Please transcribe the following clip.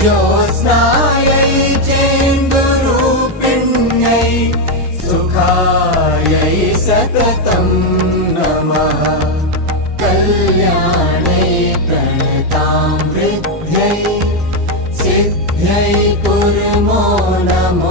ज्योत्स्नायै चेन्दुरूपिण्यै सुखायै सततं नमः। कल्याणै प्रणतां वृद्ध्यै सिद्ध्यै कुर्मो नमो